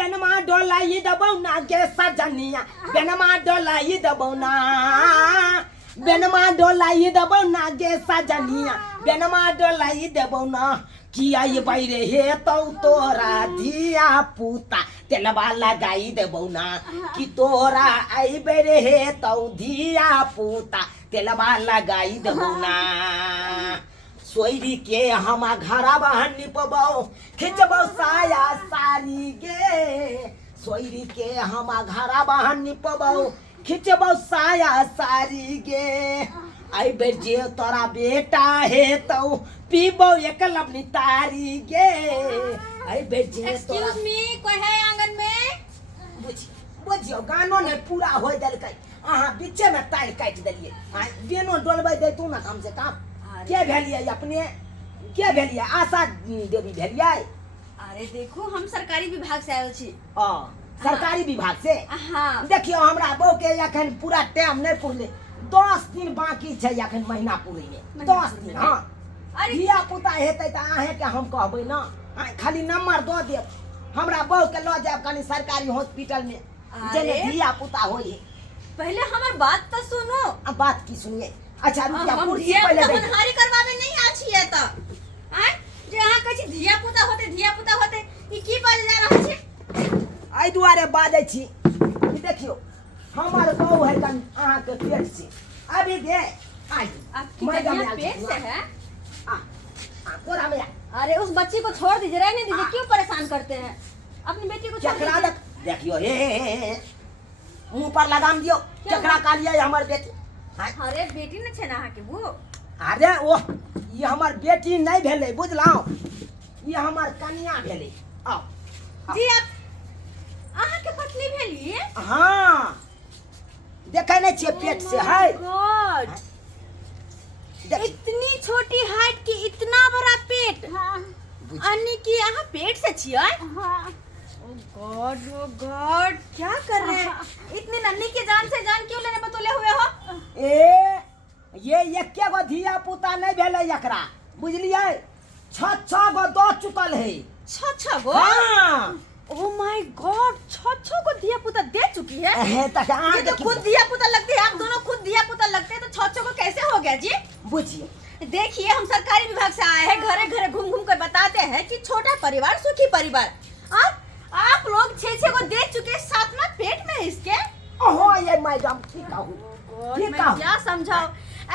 बेनमा डोलाई दबौना गे सजनिया बेनमा डोलाई दबौना बेनमा डोलाई दबौना गे सजनिया बेनमा डोलाई दबौना किया ये बैरे हे तोरा धिया पुता तेलबा लगाई देबौना कि तोरा आई बेरे हे धिया पुता तेलबा लगाई देबौना सोईरी के हम घरा बहन निपबौ खिंचबौ साया सारी गे सोईरी के हम घरा बहन निपबौ खिंचबौ साया सारी गे आई बेर जे तोरा बेटा है तो पीबो एक लपनी तारी गे आई बेर जे एक्सक्यूज मी कोई है आंगन में बुझियो गानो ने पूरा हो दलकै अहाँ बीचे में तार काट देलिए बेनो डोलबै दे तू ना कम से कम के भेलिए अपने के भेलिए आशा देवी भेलिए अरे देखो हम सरकारी विभाग से आयल छी सरकारी विभाग से हाँ देखियो हमरा बहू के अखन पूरा टाइम नहीं पुरले 10 दिन बाकी छै अखन महीना पूरे में 10 दिन हाँ अरे धिया पुता हेतै त आहे के हम कहबै ना खाली नंबर दो देब हमरा बहू के ल जाब कनी सरकारी हॉस्पिटल में जेने धिया पुता होई पहले हमार बात तो सुनो अब बात की सुनिए अच्छा रुकिया हम कुर्सी धिया पहले पुता बैठ बनहारी करवावे नहीं आ छिए त आय जे अहाँ कहै छी धिया पुता होते ई की बाज जा रहल छै आई दुआरे बाजै छी ई देखियो हमर बहू है कन अहाँ के पेट से अभी दे आई आपकी कन्या पेट से है कोरा में अरे उस बच्ची को छोड़ दीजिए रहने दीजिए क्यों परेशान करते हैं अपनी बेटी को छोड़ चकरा दीजिए देखियो हे मुंह पर लगाम दियो चकरा कालिए हमर बेटी अरे बेटी न छै ना अहाँ के वो अरे ओ ये हमर बेटी नहीं भेले बुझलौ ये हमर कन्या भेले आओ जी आप अहाँ के पत्नी भेलिए हाँ देखै नहीं छियै पेट से है गॉड इतनी छोटी हाइट की इतना बड़ा पेट अन्नी की यहाँ पेट से छियै ओ गॉड क्या कर रहे हैं इतनी नन्ही की जान से जान क्यों लेने बतौले हुए हो ये एके गो धिया पुता नहीं भेले एकरा बुझलिए 6 गो दो चुकल है 6 गो हाँ ओ माय गॉड 6 को धिया पुता दे चुकी है ये तो खुद धिया पुता लगती है आप दोनों खुद धिया पुता लगते हैं तो 6 को कैसे हो गया जी बुझिए देखिए हम सरकारी विभाग से आए हैं घरे घरे घूम घूम कर बताते हैं कि छोटा परिवार सुखी परिवार और आप लोग 6 को दे चुके साथ में पेट में इसके ओहो ये मैडम की कहूं मैं क्या समझाऊं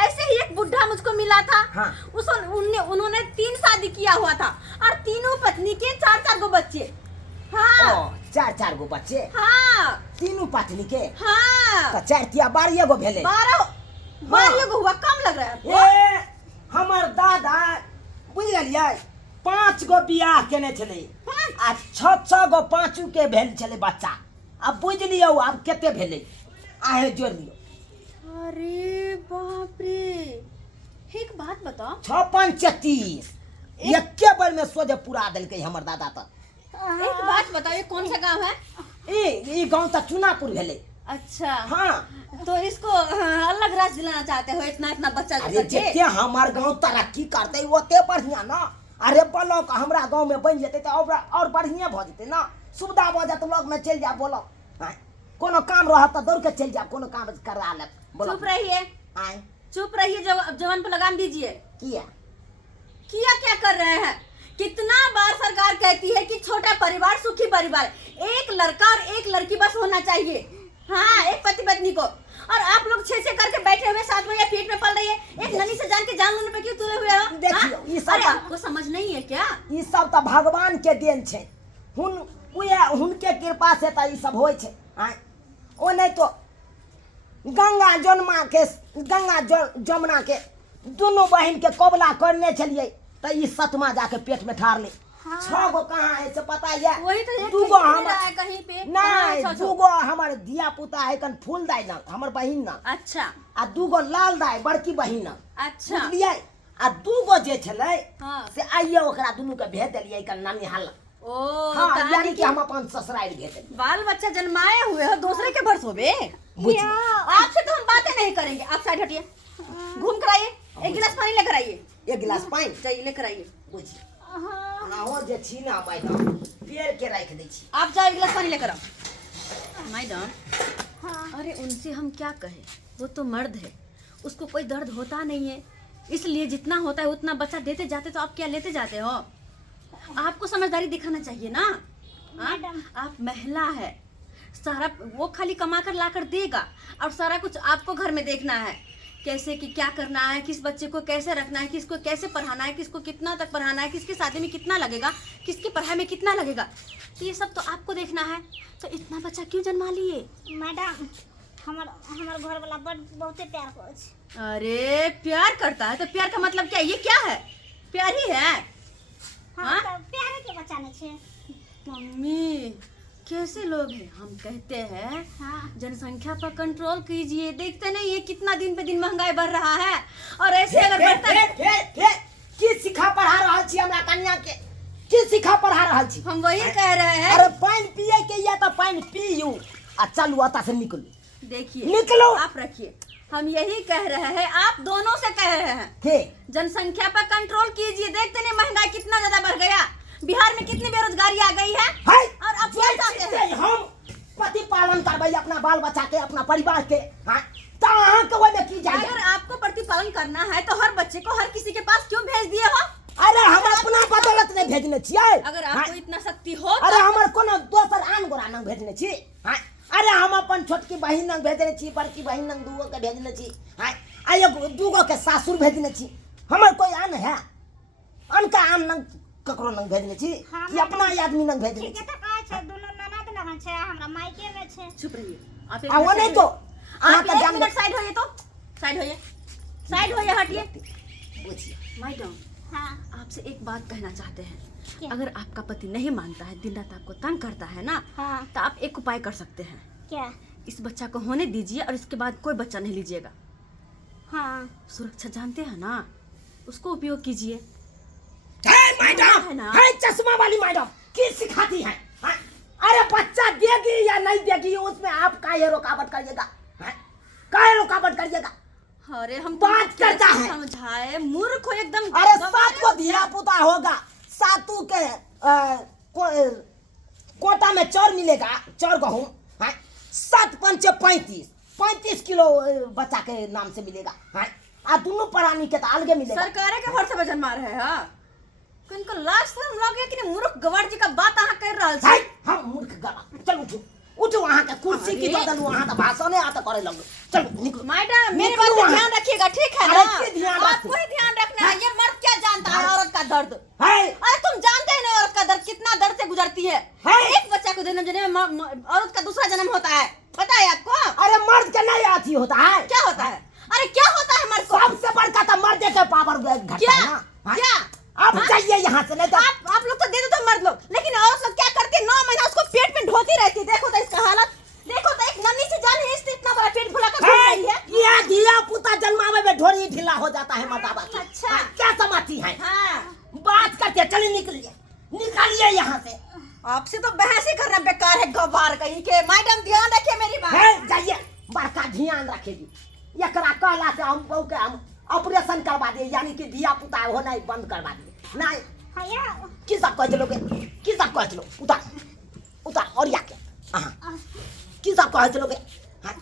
ऐसे ही एक बुढ़ा मुझको मिला था हाँ। उन्होंने 3 शादी किया हुआ था और तीनों पत्नी के 4 गो बच्चे हाँ 4 गो बच्चे हाँ तीनों पत्नी के हाँ तो 4 तिया 12 गो भेले 12 गो हुआ कम लग रहा है ए हमर दादा बुझ गेलियै 5 गो बियाह केने छले आ 6 गो पांचू के भेल छले बच्चा अब बुझ लियो अब केते भेले आहे जोड़ लियो अरे बाप रे एक बात बताओ 6 5 36 एके बार में सोझे पूरा देलकै हमर दादा त एक बात बताओ ये कौन सा गांव है ई गांव त चुनापुर भेले अच्छा हाँ तो इसको अलग राज्य दिलाना चाहते हो इतना बच्चा अरे जेते हमर गांव तरक्की करते ओते बढ़िया ना अरे ब्लॉक हमरा गांव में बन जेते त और बढ़िया भ जेते ना सुविधा भ जात लोग में चल जा बोलो कोनो काम रह त दौड़ के चल जा कोनो काम करा ले चुप रहिए चुप रहिए जवान पे लगाम दीजिए किया क्या कर रहे हैं कितना बार सरकार कहती है कि छोटा परिवार सुखी परिवार एक लड़का और एक लड़की बस होना चाहिए हाँ एक पति पत्नी को और आप लोग 6 करके बैठे हुए साथ में या पेट में पल रही है एक ननी से जान के जान लेने पे क्यों तुले हुए हो देखियो ई सब आपको समझ नहीं है क्या ई सब त भगवान के देन छै हुनके कृपा से त ई सब होय छै ओ नहीं तो गंगा जमुना के दोनों बहन के कोबला करने चलिए तो ये 7वां जाके पेट में ठार ले 6 गो कहाँ है से पता है वही तो 2 गो हम कहीं पे नहीं 2 गो हमर धिया पुता है कन फूल दाई ना हमर बहिन ना अच्छा आ 2 गो लाल दाई बड़की बहिन ना अच्छा बुझलिए आ 2 गो जे छले हाँ। से आइए ओकरा दुनू के भेज देलिए कन नानी हाल ओ हाँ यानी कि हम अपन ससुराल भेज देलिए बाल बच्चा जन्माए हुए हो दूसरे के भर सोबे आपसे तो हम बातें नहीं करेंगे आप साइड हटिए घूम कर आइए एक गिलास पानी लेकर आइए 1 गिलास पानी चाहिए लेकर आइए बुझिए आओ जे छी ना मैडम पेड़ के रख दै छी। आप जाओ, एक गिलास पानी लेकर आओ। मैडम, हाँ अरे उनसे हम क्या कहें, वो तो मर्द है, उसको कोई दर्द होता नहीं है, इसलिए जितना होता है उतना बच्चा देते जाते, तो आप क्या लेते जाते हो? आपको समझदारी दिखाना चाहिए ना। हाँ? मैडम। आप महिला है, सारा वो खाली कमा कर ला कर देगा और सारा कुछ आपको घर में देखना है, कैसे कि क्या करना है, किस बच्चे को कैसे रखना है, किसको कैसे पढ़ाना है, किसको कितना तक पढ़ाना है, किसकी शादी में कितना लगेगा, किसकी पढ़ाई में कितना लगेगा, तो ये सब तो आपको देखना है। तो इतना बच्चा क्यों जन्मा लिए? मैडम, हमार घर वाला बहुते प्यार करे छै। अरे प्यार करता है तो प्यार का मतलब क्या है? ये क्या है? प्यार ही है। हाँ हाँ? तो प्यारे के बच्चा नहीं छै। मम्मी कैसे लोग हैं? हम कहते हैं हाँ जनसंख्या पर कंट्रोल कीजिए, देखते नहीं ये कितना दिन पे दिन महंगाई बढ़ रहा है, और ऐसे अगर बढ़ता है। की सिखा पढ़ा रहल छी हमरा कन्या के? की सिखा पढ़ा रहल छी? हम वही कह रहे हैं। अरे पानी पिए के या तो पानी पीयू आ चलू अता से निकलू। देखिए निकलो। आप रखिए, हम यही कह रहे हैं, आप दोनों से कह रहे हैं के जनसंख्या पर कंट्रोल कीजिए। देखते नहीं महंगाई कितना ज्यादा बढ़ गया, बिहार में कितनी बेरोजगारी आ गई है, हाय और अब क्या चाहते हैं? हम पति पालन करबै अपना बाल बच्चा के, अपना परिवार के। हां त अहाँ के ओमे की जाय? अगर आपको प्रतिपालन करना है तो हर बच्चे को हर किसी के पास क्यों भेज दिए हो? अरे हम अपना बदौलत नहीं भेजने छियै। अगर आपको इतना शक्ति हो अरे तो हमर कोनो दोसर आन गोरा नंग भेजने छी। हां अरे हम अपन छोटकी बहिन नंग भेजने छी, बड़की बहिन नंग दूगो के भेजने छी। हां आ एगो दूगो के सासुर भेजने छी। हमर कोई आन है? अनका आन नंग ककरो नंग भेजने छी हाँ, कि अपना आदमी नंग भेजने ठीके छी? तो कहै छै, दुनू ननद लगन छै, हमरा मायके में छै। चुप रहिए आप। एक आ वो मिनट नहीं साइड तो होइए। अहाँ आप के एक जान मिनट साइड होइए, तो साइड होइए, साइड होइए, हटिए। बुझिए मैडम, हाँ आपसे एक बात कहना चाहते हैं, क्या? अगर आपका पति नहीं मानता है, दिन रात आपको तंग करता है ना, हाँ तो आप एक उपाय कर सकते हैं। क्या? इस बच्चा को होने दीजिए और इसके बाद कोई बच्चा नहीं लीजिएगा। हाँ सुरक्षा जानते हैं ना, उसको उपयोग कीजिए। है मैडम, है ना? है चश्मा वाली मैडम की सिखाती है? हाँ? अरे बच्चा देगी या नहीं देगी उसमें आप काहे रुकावट करिएगा? हाँ? काहे रुकावट करिएगा? अरे हम बात तुमको करता कैसे है। समझाए, मूर्ख हो एकदम। अरे गंवार सात को हो धिया क्या? पुता होगा, सातू के कोटा में चौर मिलेगा, चौर गहूँ। हाँ? 7 पंचे 35 किलो बच्चा के नाम से मिलेगा। हाँ? आ दोनों प्राणी के तो अलगे मिलेगा। सरकारे के भर से वजन मार है। हाँ इनको लास्ट टाइम लगे कि मूर्ख गवार जी का बात अहाँ कर रहल छी। हाय हम मूर्ख गवा, चल उठो उठो, वहाँ के कुर्सी की अरे। बदल वहाँ तो भाषण आता करे लगो। चलो निकलो मैडम मेरी निकलो बात का वहाँ। ध्यान रखिएगा, ठीक है अरे ना? क्या ध्यान रखते? आपको ही ध्यान रखना है। ये मर्द क्या जानता है औरत का दर्द? हाय अरे तुम जानते हैं ना औरत का दर्द कितना दर्द से गुजरती है। है। एक बच्चा को जन्म देने में औरत का दूसरा जन्म होता है, पता है आपको? अरे मर्द के नहीं आती होता है? क्या होता है? अरे क्या होता है मर्द को? सबसे बड़का तो मर्द के पावर घटता क्या? है ना। हाँ? क्या? अब हाँ? जाइए यहाँ से, नहीं तो आप लोग तो दे दो तो मर्द लोग, लेकिन औरत लोग क्या करती है? 9 महीना उसको पेट में ढोती रहती है। देखो तो इसका हालत, देखो तो एक नन्ही सी जान है, इससे इतना बड़ा पेट फुला कर घूम है, रही है। ये धिया पुता जन्मावे में ढोरी ढीला हो जाता है मर्दाबा की। अच्छा। हाँ, क्या समझती है? हाँ बात करते चलिए, निकलिए यहाँ से। आपसे तो बहस ही करना बेकार है, गवार कहीं के। मैडम ध्यान रखिए मेरी बात। है जाइए, बड़का ध्यान रखेगी। एकरा कहला से हम बहू के हम ऑपरेशन करवा दिए, यानी कि धिया पुता होना ही बंद करवा दिए। नहीं हाँ या की सब कह चलोगे? की सब कह चलो? उतार उतार और या के हाँ की सब कह चलोगे? हाँ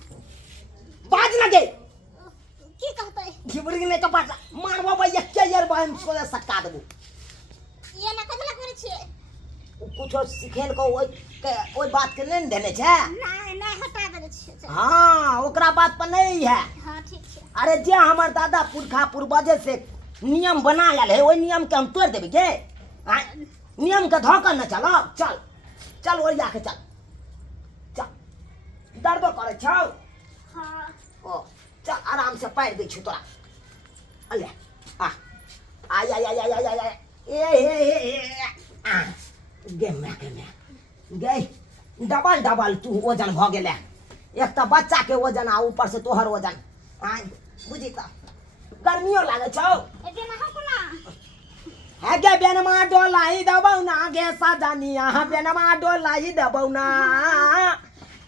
बाज लगे की कहते? घिबड़ी ने कपाट मारबो भैया के यार बहन को सटका देबो। ये ना कतला करे छे? कुछो सिखेल को ओई बात के नहीं देने छे। ना हटा दे छे। हाँ ओकरा बात पर नहीं है। हाँ ठीक है। अरे जे हमर दादा पुरखा पूर्वजे से नियम बना आयल है, वही नियम के हम तोड़ देबे के? हाँ? नियम के धोकर न चलो। चल चल और जाके चल चल। दर्द करे छौ? हाँ ओ चल आराम से पैर दे छु तोरा। अले आ आय आय आय आय आय आय ए आ गे मैं गे डबल डबल तू वजन भ गेले। एक तो बच्चा के वजन आ ऊपर से तोहर वजन। आ बुझी त गर्मियो लागे छौ? एके ना कोना है गे बेनमा डोलाई दबौ ना गे सजनिया, बेनमा डोलाई दबौ ना।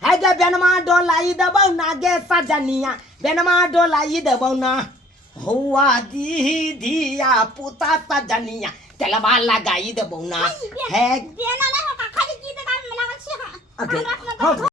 है गे बेनमा डोलाई दबौ ना गे सजनिया, बेनमा डोलाई दबौ ना। हुआ दी धिया पुता सजनिया, तेलवा लगाई दबौ ना। है बेना ना होका अगे हमरा अपना हम